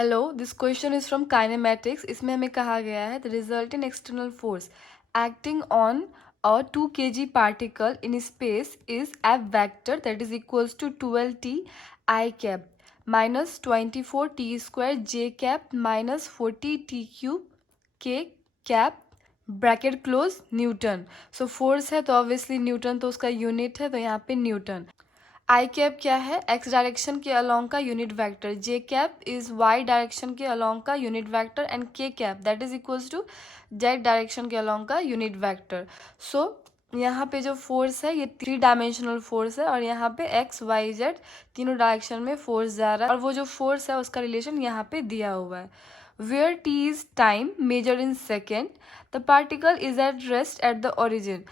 Hello, this question is from kinematics. इसमें हमें कहा गया है the resultant external force acting on a 2 kg particle in space is F vector that is equals to 12t I cap minus 24t² J cap minus 40t³ K cap bracket close newton. So force है तो obviously Newton तो उसका unit है, तो यहाँ पे Newton. आई cap क्या है? एक्स डायरेक्शन के अलोंग का unit vector. J cap is Y direction के अलोंग का unit vector and K cap that is equals to Z direction के अलोंग का यूनिट वेक्टर। सो यहाँ पे जो फोर्स है ये 3 डायमेंशनल फोर्स है और यहाँ पे एक्स वाई जेड तीनों डायरेक्शन में फोर्स जा रहा है और वो जो फोर्स है उसका रिलेशन यहाँ पे दिया हुआ है। Where T is time measure in second, the particle is at rest at the origin.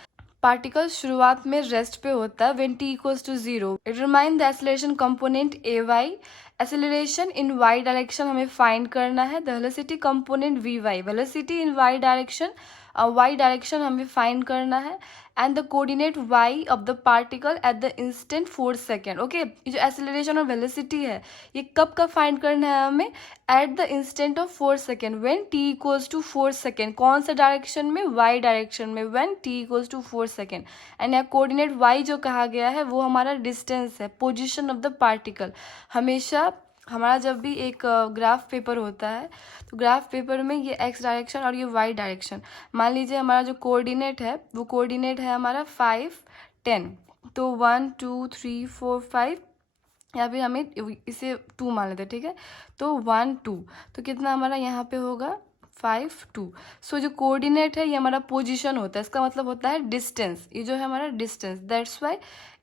Particle शुरुआत में रेस्ट पे होता है when T equals to 0। Determine the acceleration component A Y. Acceleration in Y direction हमें find करना है। The velocity component V Y, velocity in Y direction हमें find करना है। And the coordinate Y of the particle at the instant 4 second. Okay, ये जो acceleration और velocity है ये कब का फाइंड करना है हमें? At the instant of 4 second when T equals to 4 second. कौन सा डायरेक्शन में? वाई डायरेक्शन में when T equals to 4 second. And यहाँ कोऑर्डिनेट वाई जो कहा गया है वो हमारा डिस्टेंस है, पोजीशन ऑफ द पार्टिकल। हमेशा हमारा जब भी एक ग्राफ पेपर होता है तो ग्राफ पेपर में ये एक्स डायरेक्शन और ये वाई डायरेक्शन, मान लीजिए हमारा जो कोऑर्डिनेट है वो कोऑर्डिनेट है हमारा 5 10, तो 1 2 3 4 5 या फिर हमें इसे 2 मान लेते हैं, ठीक है। तो 1 2 तो कितना हमारा यहाँ पे होगा 5 2। सो जो कोऑर्डिनेट है ये हमारा पोजीशन होता है, इसका मतलब होता है डिस्टेंस। ये जो है हमारा डिस्टेंस, दैट्स वाई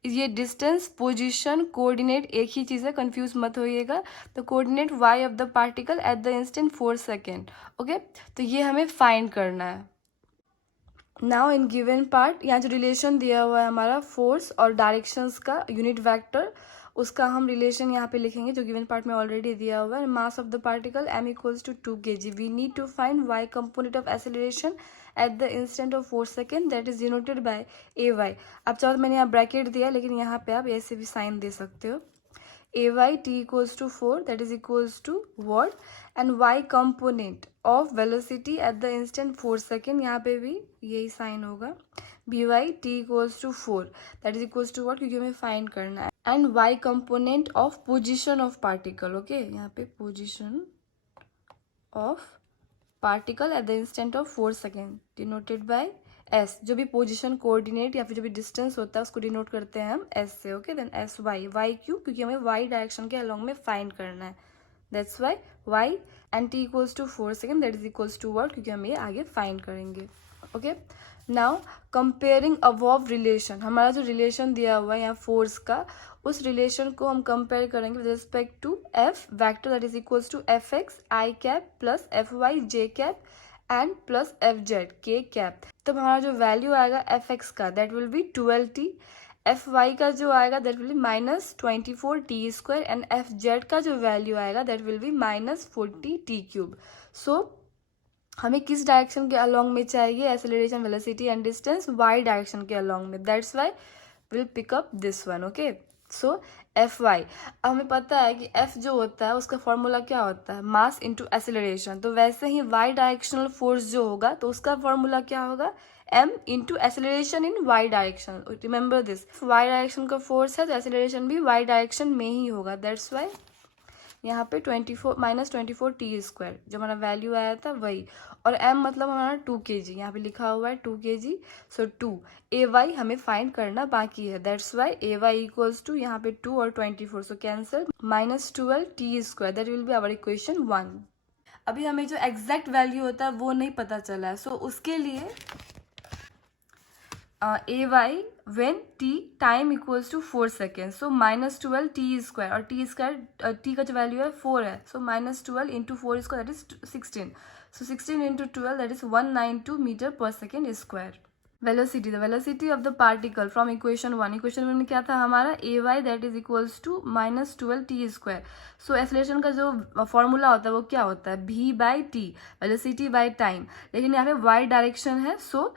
ये डिस्टेंस पोजीशन कोऑर्डिनेट एक ही चीज़ है, कंफ्यूज मत होइएगा। तो coordinate Y of the particle at the instant 4 second. Okay, तो ये हमें फाइंड करना है। नाउ इन गिवन पार्ट यहाँ जो रिलेशन दिया हुआ है हमारा फोर्स और डायरेक्शंस का यूनिट वेक्टर, उसका हम रिलेशन यहाँ पे लिखेंगे जो गिवन पार्ट में ऑलरेडी दिया हुआ है। Mass of the particle m equals to 2 kg। We need to find y component of acceleration at the instant of 4 second that is denoted by A Y. अब चाहो तो मैंने यहाँ ब्रैकेट दिया लेकिन यहाँ पे आप ऐसे भी साइन दे सकते हो। A Y T equals to 4 that is equals to what, and Y component of velocity at the instant 4 second, यहाँ पे भी यही साइन होगा। B Y T equals to 4 that is equals to what, क्योंकि हमें फाइंड करना है। And Y component of position of particle. Okay, यहाँ पे position of particle at the instant of 4 second denoted by S. जो भी position coordinate या फिर जो भी डिस्टेंस होता है उसको डिनोट करते हैं हम एस से। Okay, then S Y. Y क्यों? क्योंकि हमें वाई डायरेक्शन के अलोंग में फाइंड करना है, that's why Y. And T equals to 4 second that is equals to word, क्योंकि हम ये आगे फाइंड करेंगे। Okay, now comparing above relation, हमारा जो रिलेशन दिया हुआ है यहाँ फोर्स का, उस रिलेशन को हम कंपेयर करेंगे with respect to F vector that is equals to F X I cap plus F Y J cap and plus F Z K cap. तब हमारा जो वैल्यू आएगा एफ एक्स का that will be 12t, F Y का जो आएगा that will be minus 24t² and F Z का जो वैल्यू आएगा that will be minus 40t³। So हमें किस डायरेक्शन के अलोंग में चाहिए acceleration, velocity and distance? Y direction के अलोंग में, that's why will pick up this one. Okay, so F Y. अब हमें पता है कि एफ जो होता है उसका फॉर्मूला क्या होता है? Mass into acceleration. तो वैसे ही वाई डायरेक्शनल फोर्स जो होगा तो उसका फॉर्मूला क्या होगा? m into acceleration in Y direction. Remember this, Y direction का फोर्स है तो एक्सेलरेशन भी वाई डायरेक्शन में ही होगा, दैट्स वाई यहाँ पे 24 माइनस 24t² जो हमारा वैल्यू आया था वही, और m मतलब हमारा 2 kg, यहाँ पे लिखा हुआ है 2 kg। सो 2 ए वाई हमें फाइंड करना बाकी है, that's why A Y equals to यहाँ पे 2 और 24, so cancel, minus 12t² that will be our equation 1। अभी हमें जो एग्जैक्ट वैल्यू होता है वो नहीं पता चला है, सो उसके लिए A Y when T time equals to 4 second, so minus 12t² और टी का जो वैल्यू है 4 है, so minus 12 into 4² that is 16, so 16 into 12 that is 192 metre पर second square. Velocity, the velocity of the particle from equation 1, equation 1 में क्या था हमारा? A Y that is equals to minus 12t²। So acceleration का जो formula होता है वो क्या होता है? v by T, velocity by time, लेकिन यहाँ पे वाई डायरेक्शन है, so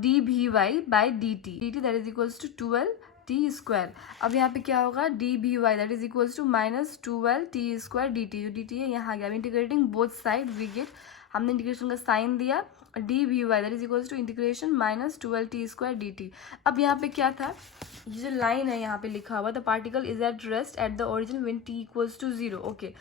D V Y by D T, that is equals to 12t²। T square. अब यहाँ पे क्या होगा, D B Y that is equals to minus 12 T square D T, जो डी टी है यहाँ आ गया। Integrating both side we get, हमने इंटीग्रेशन का साइन दिया, D B Y that is equals to integration minus 12 T square D T. अब यहाँ पे क्या था, ये जो लाइन है यहाँ पे लिखा हुआ, the particle is at rest at the origin when T equals to 0। Okay,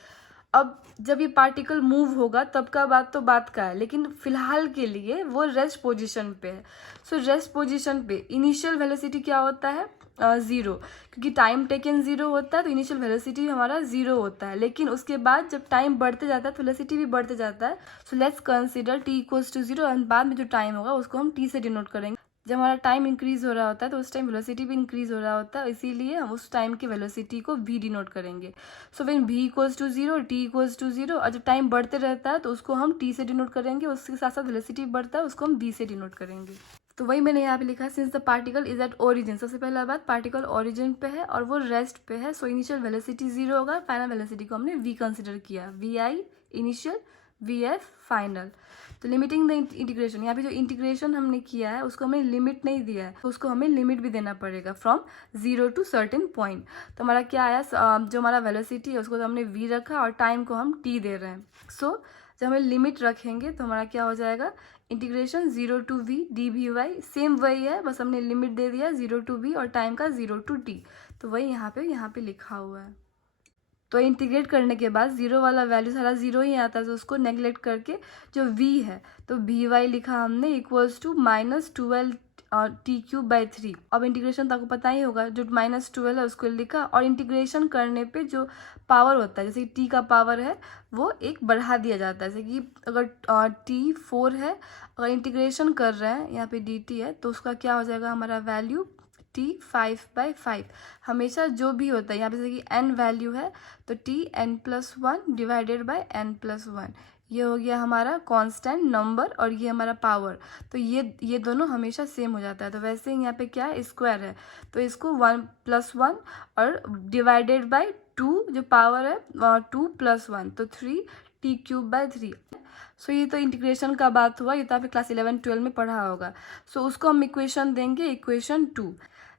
अब जब ये पार्टिकल मूव होगा तब का बात का है, लेकिन फिलहाल के लिए वो रेस्ट पोजीशन पे है। सो रेस्ट पोजीशन पे इनिशियल वेलोसिटी क्या होता है, 0, क्योंकि टाइम टेकन 0 होता है तो इनिशियल वेलोसिटी हमारा 0 होता है। लेकिन उसके बाद जब टाइम बढ़ते जाता है तो वेलोसिटी भी बढ़ते जाता है। So let's consider T equals to 0 and बाद में जो टाइम होगा उसको हम टी से डिनोट करेंगे। जब हमारा टाइम इंक्रीज हो रहा होता है तो उस टाइम वेलोसिटी भी इंक्रीज हो रहा होता है, इसीलिए हम उस टाइम की वेलोसिटी को v डिनोट करेंगे। So when v equals to 0, t equals to 0, और जब टाइम बढ़ते रहता है तो उसको हम t से डिनोट करेंगे, उसके साथ साथ वेलोसिटी बढ़ता है उसको हम v से डिनोट करेंगे। तो वही मैंने यहाँ पे लिखा है, since the particle is at origin, सबसे पहला बात पार्टिकल ओरिजिन पे है और वो रेस्ट पे है, सो इनिशियल वेलोसिटी 0 होगा, फाइनल वेलोसिटी को हमने v कंसिडर किया, V I initial, V F final. तो लिमिटिंग द इंटीग्रेशन, यहाँ पे जो इंटीग्रेशन हमने किया है उसको हमें लिमिट नहीं दिया है, तो उसको हमें लिमिट भी देना पड़ेगा फ्रॉम 0 टू सर्टेन पॉइंट। तो हमारा क्या आया, जो हमारा वेलोसिटी है उसको तो हमने v रखा और टाइम को हम t दे रहे हैं। सो जब हमें लिमिट रखेंगे तो हमारा क्या हो जाएगा, integration 0 to v D V Y, same वही है, बस हमने लिमिट दे दिया 0 टू v और टाइम का 0 टू t, तो वही यहाँ पे लिखा हुआ है। तो इंटीग्रेट करने के बाद 0 वाला वैल्यू सारा 0 ही आता है, तो उसको नेगलेक्ट करके जो v है तो वी वाई लिखा हमने equals to minus 12 T cube by 3। अब इंटीग्रेशन तो आपको पता ही होगा, जो माइनस 12 है उसको लिखा, और इंटीग्रेशन करने पे जो पावर होता है, जैसे कि t का पावर है वो एक बढ़ा दिया जाता है। जैसे कि अगर t 4 है, अगर इंटीग्रेशन कर रहे हैं यहाँ पे dt है, तो उसका क्या हो जाएगा हमारा वैल्यू t 5/5। हमेशा जो भी होता है यहाँ पे जैसे कि n वैल्यू है तो t n+1 divided by n+1, ये हो गया हमारा कांस्टेंट नंबर और ये हमारा पावर, तो ये दोनों हमेशा सेम हो जाता है। तो वैसे ही यहाँ पे क्या है, स्क्वायर है, तो इसको 1+1 और डिवाइडेड बाय 2 जो पावर है 2+1, तो 3t³/3। सो ये तो इंटीग्रेशन का बात हुआ, ये तो आपने क्लास 11-12 में पढ़ा होगा। सो उसको हम इक्वेशन देंगे, equation 2।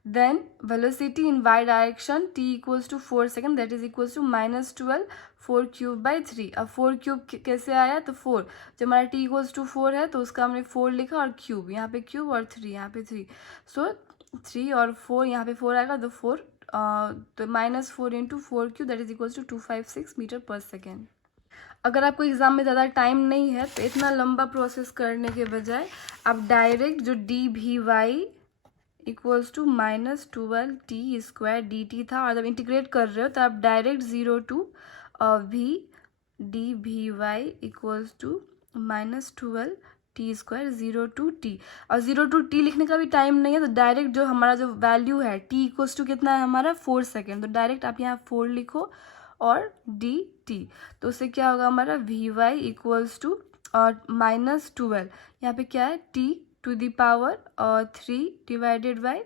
Then velocity in Y direction t equals to 4 second that is equals to -12 4³/3। अब 4³ कैसे आया, तो 4 जब हमारा t इक्वल्स टू 4 है तो उसका हमने 4 लिखा और क्यूब, यहाँ पे क्यूब और 3 यहाँ पे 3, सो 3 और 4 यहाँ पे 4 आएगा, तो 4 तो -4 into 4³ that is equals to 256 meter पर सेकेंड। अगर आपको एग्जाम में ज़्यादा टाइम नहीं है तो इतना लंबा प्रोसेस करने के बजाय आप डायरेक्ट जो D V Y equals to -12 T square D T था, और जब इंटीग्रेट कर रहे हो तो आप direct 0 to v D V Y equals to -12 T square 0 to t, और 0 टू t लिखने का भी टाइम नहीं है, तो डायरेक्ट जो हमारा जो वैल्यू है t इक्वल्स टू कितना है हमारा 4 सेकेंड, तो डायरेक्ट आप यहाँ 4 लिखो और डी टी, तो उससे क्या होगा हमारा वी वाई इक्वल्स टू -12, यहाँ पे क्या है t to the power 3 divided by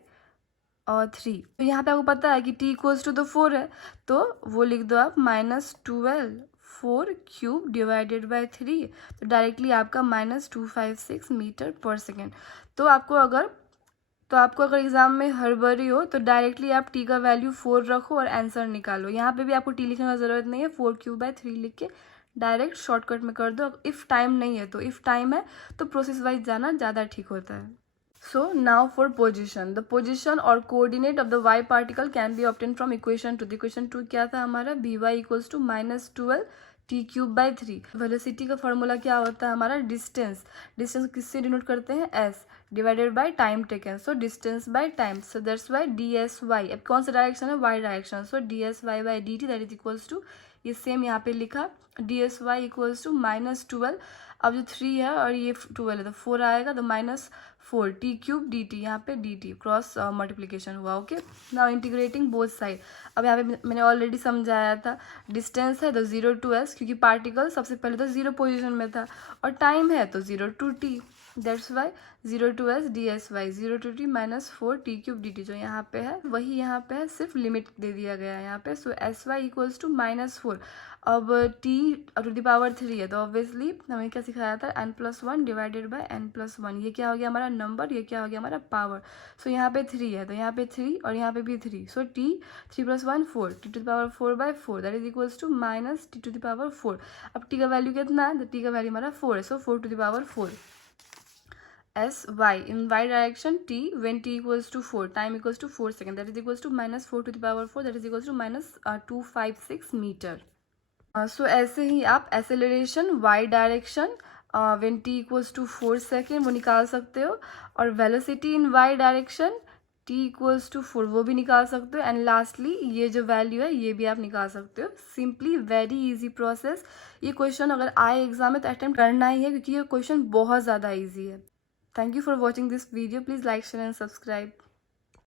3। तो यहाँ पे आपको पता है कि t इक्वल्स टू तो 4 है, तो वो लिख दो आप -12 4³ डिवाइडेड बाय 3, तो डायरेक्टली आपका -256 मीटर पर सेकेंड। तो आपको अगर एग्जाम में हड़बड़ी हो तो डायरेक्टली आप t का वैल्यू 4 रखो और आंसर निकालो। यहाँ पे भी आपको t लिखने का ज़रूरत नहीं है, 4³/3 लिख के डायरेक्ट शॉर्टकट में कर दो। इफ़ टाइम नहीं है तो, इफ़ टाइम है तो प्रोसेस वाइज जाना ज़्यादा ठीक होता है। So now for position, the position और coordinate of the y particle can be obtain from equation 2। Equation 2 क्या था हमारा, V Y equals to -12 t³/3। Velocity का फॉर्मूला क्या होता है हमारा, डिस्टेंस किससे डिनोट करते हैं, s divided by time taken, so distance by time, so that's why dsy। अब कौन सा डायरेक्शन है, y direction, so dsy/dt that is equals to, ये सेम यहाँ पे लिखा dsy इक्वल्स टू -12, अब जो 3 है और ये 12 है तो 4 आएगा, तो -4 t³ dt, यहाँ पे dt क्रॉस मल्टीप्लीकेशन हुआ। Okay, now integrating both side. अब यहाँ पे मैंने ऑलरेडी समझाया था, डिस्टेंस है तो 0 टू s, क्योंकि पार्टिकल सबसे पहले तो 0 पोजीशन में था, और टाइम है तो 0 to t। That's why 0 to s D S Y 0 to t minus 4 t cube D T जो यहाँ पे है वही यहाँ पे है, सिर्फ लिमिट दे दिया गया है यहाँ पे। सो एस वाई इक्वल्स टू -4। अब t टू द पावर 3 है तो ऑब्वियसली हमें क्या सिखाया था, n+1 डिवाइडेड बाय n+1। ये क्या हो गया हमारा नंबर, ये क्या हो गया हमारा पावर। सो यहाँ पे 3 है तो यहाँ पे 3 और यहाँ पे भी 3। So t 3+1 4 t to the power 4/4 that is equals to minus t to the power 4। अब t का वैल्यू कितना है, तो t का वैल्यू हमारा 4 है। So 4 to the power 4 S Y in Y direction t when t equals to 4 time equals to 4 second that is equals to -4 to the power 4 that is equals to -256 metre. So ऐसे ही आप acceleration Y direction when t equals to 4 second वो निकाल सकते हो, और velocity in Y direction t equals to 4 वो भी निकाल सकते हो, एंड लास्टली ये जो वैल्यू है ये भी आप निकाल सकते हो। Simply very easy process. ये क्वेश्चन अगर आए एग्जाम में तो अटेम्प्ट करना ही है क्योंकि ये क्वेश्चन बहुत ज़्यादा ईजी है। Thank you for watching this video. Please like, share and subscribe.